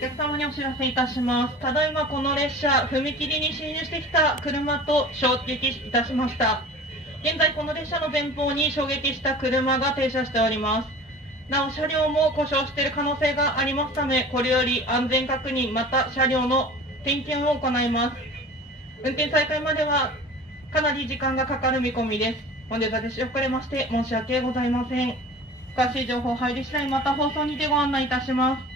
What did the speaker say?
お客様にお知らせいたします。ただいまこの列車、踏切に進入してきた車と衝撃いたしました。現在この列車の前方に衝撃した車が停車しております。なお車両も故障している可能性がありますため、これより安全確認また車両の点検を行います。運転再開まではかなり時間がかかる見込みです。本日はご視聴遅れまして申し訳ございません。詳しい情報入り次第また放送にてご案内いたします。